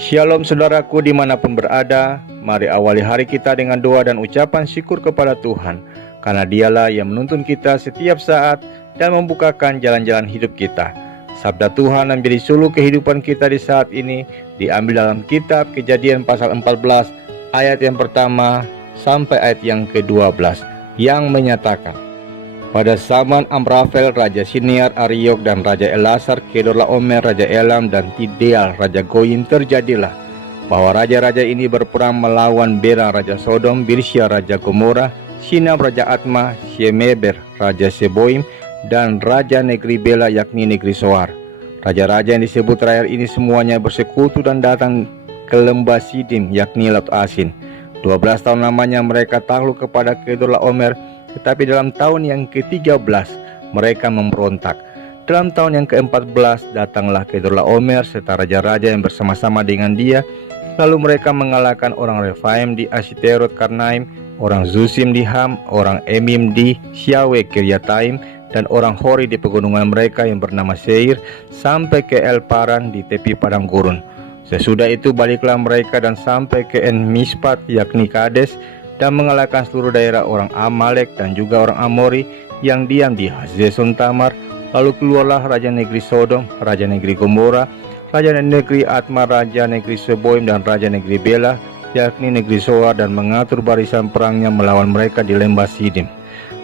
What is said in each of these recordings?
Shalom saudaraku dimanapun berada. Mari awali hari kita dengan doa dan ucapan syukur kepada Tuhan, karena dialah yang menuntun kita setiap saat dan membukakan jalan-jalan hidup kita. Sabda Tuhan yang menjadi suluh kehidupan kita di saat ini diambil dalam kitab Kejadian pasal 14 ayat yang pertama sampai ayat yang ke-12, yang menyatakan, pada zaman Amrafel Raja Siniar Ariok dan Raja Elasar Kedorlaomer Raja Elam dan Tideal Raja Goyim, terjadilah bahwa raja-raja ini berperang melawan Bera Raja Sodom, Birsya Raja Gomora, Sinab Raja Atma, Shemeber Raja Seboim, dan Raja negeri Bela yakni negeri Soar. Raja-raja yang disebut terakhir ini semuanya bersekutu dan datang ke lembah Sidim yakni Laut Asin. 12 tahun lamanya mereka takluk kepada Kedorlaomer, tetapi dalam tahun yang ke-13 mereka memberontak. Dalam tahun yang ke-14 datanglah Kedorlaomer serta raja-raja yang bersama-sama dengan dia. Lalu mereka mengalahkan orang Refaim di Ashiterot Karnaim, orang Zusim di Ham, orang Emim di Syawe Kiryataim, dan orang Hori di pegunungan mereka yang bernama Seir, sampai ke El Paran di tepi padang gurun. Sesudah itu baliklah mereka dan sampai ke En Mispat yakni Kades, dan mengalahkan seluruh daerah orang Amalek dan juga orang Amori yang diam di Hazeson Tamar. Lalu keluarlah raja negeri Sodom, raja negeri Gomora, raja negeri Atma, raja negeri Seboim, dan raja negeri Bela yakni negeri Soar, dan mengatur barisan perangnya melawan mereka di lembah Sidim,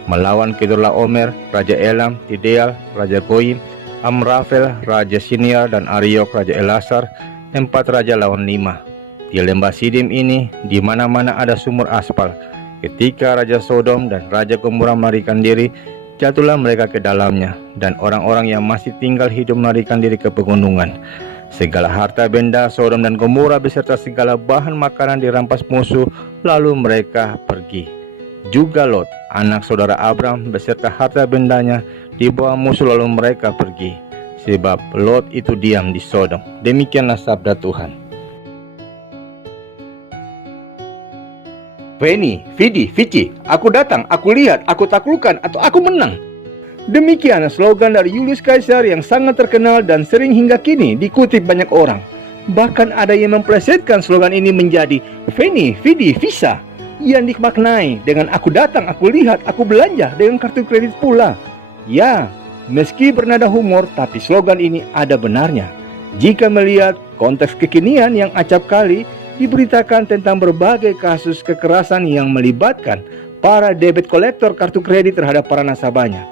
melawan Kedorlaomer, raja Elam, Tideal, raja Goyim, Amrafel, raja Siniar, dan Ariok, raja Elasar, 4 raja lawan 5. Di lembah Sidim ini, di mana-mana ada sumur aspal. Ketika Raja Sodom dan Raja Gomora melarikan diri, jatuhlah mereka ke dalamnya, dan orang-orang yang masih tinggal hidup melarikan diri ke pegunungan. Segala harta benda Sodom dan Gomora beserta segala bahan makanan dirampas musuh, lalu mereka pergi. Juga Lot, anak saudara Abram, beserta harta bendanya dibawa musuh, lalu mereka pergi. Sebab Lot itu diam di Sodom. Demikianlah sabda Tuhan. Veni, Vidi, Vici, aku datang, aku lihat, aku taklukkan, atau aku menang. Demikian slogan dari Julius Caesar yang sangat terkenal dan sering hingga kini dikutip banyak orang. Bahkan ada yang memplesetkan slogan ini menjadi Veni, Vidi, Visa, yang dimaknai dengan aku datang, aku lihat, aku belanja dengan kartu kredit pula. Ya, meski bernada humor, tapi slogan ini ada benarnya. Jika melihat konteks kekinian yang acap kali, diberitakan tentang berbagai kasus kekerasan yang melibatkan para debit kolektor kartu kredit terhadap para nasabahnya.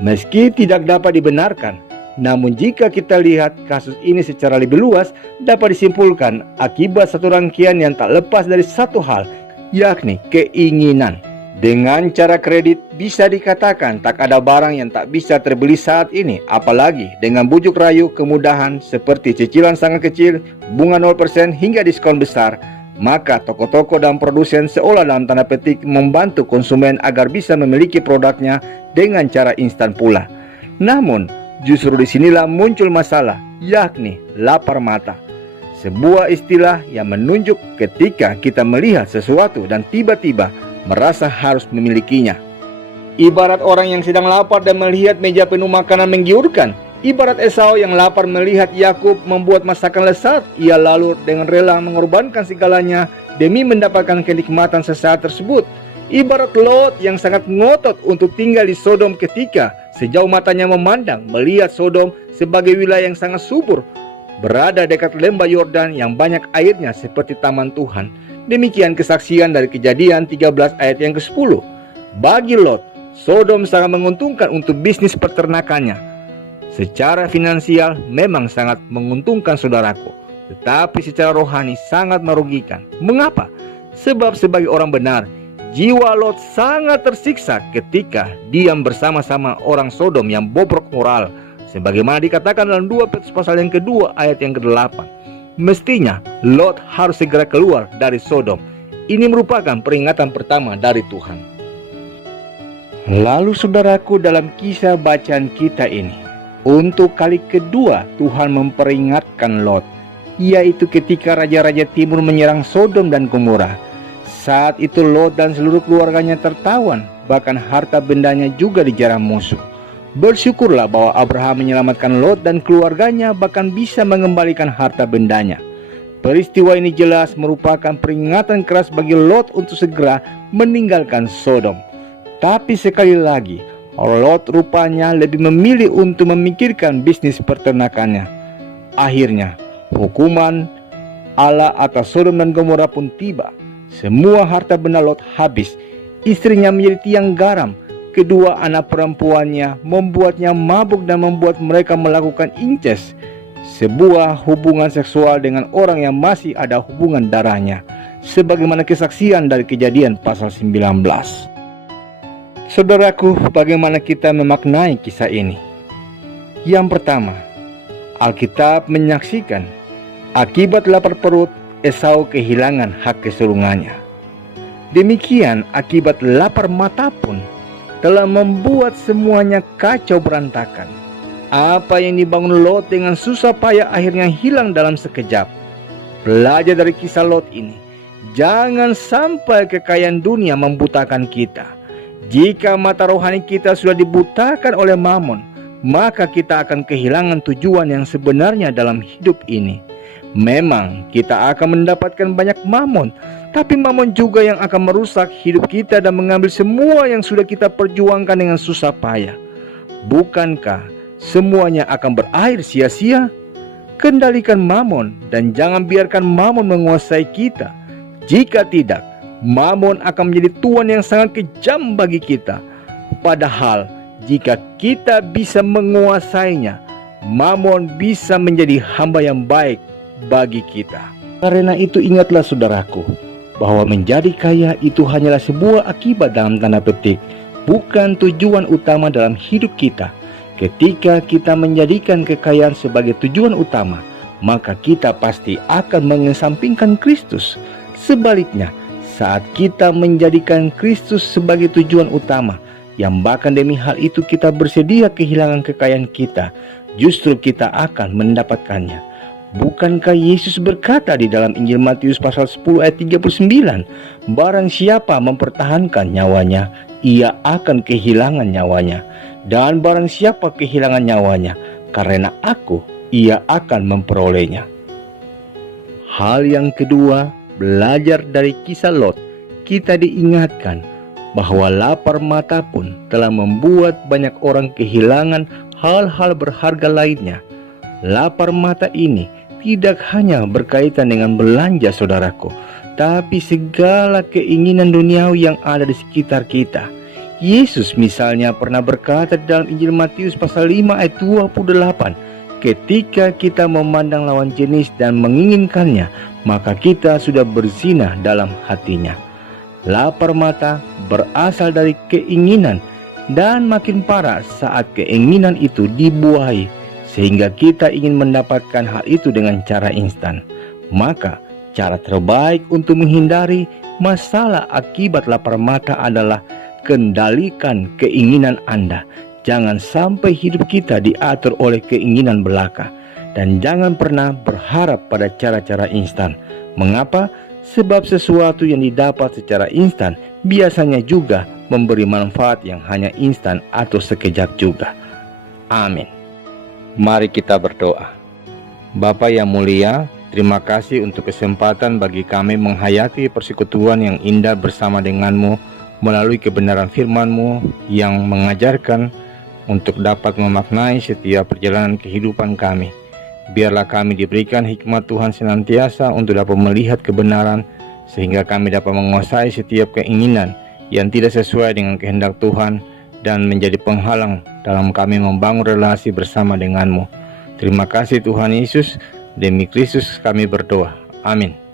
Meski tidak dapat dibenarkan, namun jika kita lihat kasus ini secara lebih luas, dapat disimpulkan akibat satu rangkaian yang tak lepas dari satu hal, yakni keinginan. Dengan cara kredit bisa dikatakan tak ada barang yang tak bisa terbeli saat ini, apalagi dengan bujuk rayu kemudahan seperti cicilan sangat kecil, bunga 0% hingga diskon besar. Maka toko-toko dan produsen seolah dalam tanda petik membantu konsumen agar bisa memiliki produknya dengan cara instan pula. Namun justru disinilah muncul masalah, yakni lapar mata. Sebuah istilah yang menunjuk ketika kita melihat sesuatu dan tiba-tiba merasa harus memilikinya. Ibarat orang yang sedang lapar dan melihat meja penuh makanan menggiurkan. Ibarat Esau yang lapar melihat Yakub membuat masakan lezat, ia lalu dengan rela mengorbankan segalanya demi mendapatkan kenikmatan sesaat tersebut. Ibarat Lot yang sangat ngotot untuk tinggal di Sodom ketika sejauh matanya memandang melihat Sodom sebagai wilayah yang sangat subur, berada dekat lembah Yordan yang banyak airnya seperti taman Tuhan. Demikian kesaksian dari Kejadian 13 ayat yang ke-10. Bagi Lot, Sodom sangat menguntungkan untuk bisnis peternakannya. Secara finansial memang sangat menguntungkan saudaraku, tetapi secara rohani sangat merugikan. Mengapa? Sebab sebagai orang benar, jiwa Lot sangat tersiksa ketika diam bersama-sama orang Sodom yang bobrok moral, sebagaimana dikatakan dalam 2 Petrus pasal yang kedua ayat yang ke-8. Mestinya Lot harus segera keluar dari Sodom. Ini merupakan peringatan pertama dari Tuhan. Lalu saudaraku, dalam kisah bacaan kita ini, untuk kali kedua Tuhan memperingatkan Lot, yaitu ketika raja-raja timur menyerang Sodom dan Gomora. Saat itu Lot dan seluruh keluarganya tertawan, bahkan harta bendanya juga dijarah musuh. Bersyukurlah bahwa Abraham menyelamatkan Lot dan keluarganya, bahkan bisa mengembalikan harta bendanya. Peristiwa ini jelas merupakan peringatan keras bagi Lot untuk segera meninggalkan Sodom. Tapi sekali lagi, Lot rupanya lebih memilih untuk memikirkan bisnis peternakannya. Akhirnya, hukuman Allah atas Sodom dan Gomora pun tiba. Semua harta benda Lot habis. Istrinya menjadi tiang garam. Kedua anak perempuannya membuatnya mabuk dan membuat mereka melakukan incest, sebuah hubungan seksual dengan orang yang masih ada hubungan darahnya, sebagaimana kesaksian dari Kejadian pasal 19. Saudaraku, bagaimana kita memaknai kisah ini? Yang pertama, Alkitab menyaksikan akibat lapar perut Esau kehilangan hak kesulungannya. Demikian akibat lapar mata pun telah membuat semuanya kacau berantakan. Apa yang dibangun Lot dengan susah payah akhirnya hilang dalam sekejap. Belajar dari kisah Lot ini, jangan sampai kekayaan dunia membutakan kita. Jika mata rohani kita sudah dibutakan oleh mamon, maka kita akan kehilangan tujuan yang sebenarnya dalam hidup ini. Memang kita akan mendapatkan banyak mamon, tapi mamon juga yang akan merusak hidup kita dan mengambil semua yang sudah kita perjuangkan dengan susah payah. Bukankah semuanya akan berakhir sia-sia? Kendalikan mamon dan jangan biarkan mamon menguasai kita. Jika tidak, mamon akan menjadi tuan yang sangat kejam bagi kita. Padahal jika kita bisa menguasainya, mamon bisa menjadi hamba yang baik bagi kita. Karena itu ingatlah saudaraku, bahwa menjadi kaya itu hanyalah sebuah akibat dalam tanda petik, bukan tujuan utama dalam hidup kita. Ketika kita menjadikan kekayaan sebagai tujuan utama, maka kita pasti akan mengesampingkan Kristus. Sebaliknya, saat kita menjadikan Kristus sebagai tujuan utama, yang bahkan demi hal itu kita bersedia kehilangan kekayaan kita, justru kita akan mendapatkannya. Bukankah Yesus berkata di dalam Injil Matius pasal 10 ayat 39, barang siapa mempertahankan nyawanya, ia akan kehilangan nyawanya. Dan barang siapa kehilangan nyawanya karena aku, ia akan memperolehnya. Hal yang kedua, belajar dari kisah Lot, kita diingatkan bahwa lapar mata pun telah membuat banyak orang kehilangan hal-hal berharga lainnya. Lapar mata ini tidak hanya berkaitan dengan belanja saudaraku, tapi segala keinginan duniawi yang ada di sekitar kita. Yesus misalnya pernah berkata dalam Injil Matius pasal 5 ayat 28, ketika kita memandang lawan jenis dan menginginkannya, maka kita sudah berzina dalam hatinya. Lapar mata berasal dari keinginan dan makin parah saat keinginan itu dibuahi, sehingga kita ingin mendapatkan hal itu dengan cara instan. Maka cara terbaik untuk menghindari masalah akibat lapar mata adalah kendalikan keinginan Anda. Jangan sampai hidup kita diatur oleh keinginan belaka. Dan jangan pernah berharap pada cara-cara instan. Mengapa? Sebab sesuatu yang didapat secara instan biasanya juga memberi manfaat yang hanya instan atau sekejap juga. Amin. Mari kita berdoa. Bapa yang mulia, terima kasih untuk kesempatan bagi kami menghayati persekutuan yang indah bersama denganmu melalui kebenaran firman-Mu yang mengajarkan untuk dapat memaknai setiap perjalanan kehidupan kami. Biarlah kami diberikan hikmat Tuhan senantiasa untuk dapat melihat kebenaran, sehingga kami dapat menguasai setiap keinginan yang tidak sesuai dengan kehendak Tuhan dan menjadi penghalang dalam kami membangun relasi bersama denganmu. Terima kasih Tuhan Yesus, demi Kristus kami berdoa. Amin.